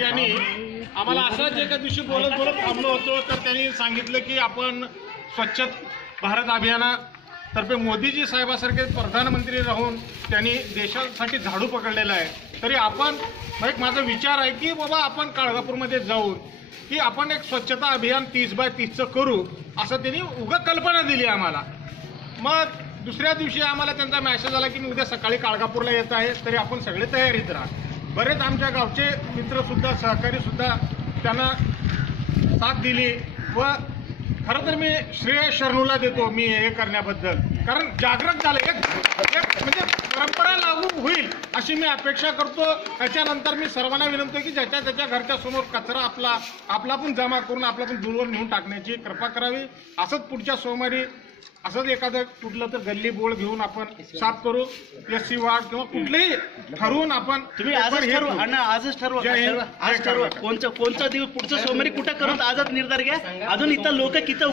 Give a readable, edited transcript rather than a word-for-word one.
यांनी आम्हाला असंच एका दिवशी बोलत थांबलो होतो, तर त्यांनी सांगितलं की आपण स्वच्छ भारत अभियानातर्फे मोदीजी साहेबासारखे प्रधानमंत्री राहून त्यांनी देशासाठी झाडू पकडलेला आहे. तरी आपण एक माझा विचार आहे की बाबा आपण काळगापूरमध्ये जाऊन की आपण एक स्वच्छता अभियान 30x30चं करू, असं त्यांनी उगा कल्पना दिली आम्हाला. मग दुसऱ्या दिवशी आम्हाला त्यांचा मेसेज आला की मी उद्या सकाळी काळगापूरला येत आहे, तरी आपण सगळे तयारीत राहा. बरेच आमच्या गावचे मित्रसुद्धा सहकारीसुद्धा त्यांना साथ दिली व खरं तर मी श्रेय शरणूला देतो मी हे करण्याबद्दल, कारण जागृत झालं एक म्हणजे परंपरा लागू होईल अशी मी अपेक्षा करतो. त्याच्यानंतर मी सर्वांना विनंती की ज्याच्या त्याच्या घरच्या समोर कचरा आपला पण जमा करून आपला पण दूरवर नेऊन टाकण्याची कृपा करावी. असंच पुढच्या सोमवारी असंच एखादं कुठलं तर गल्ली बोळ घेऊन आपण साफ करू. एससी वार्ड किंवा कुठलेही ठरवून आपण तुम्ही आजच ठरवा कोणचा दिवस पुढचं सोमवारी कुठं करून आजच निर्धार घ्या. अजून इथं लोक किती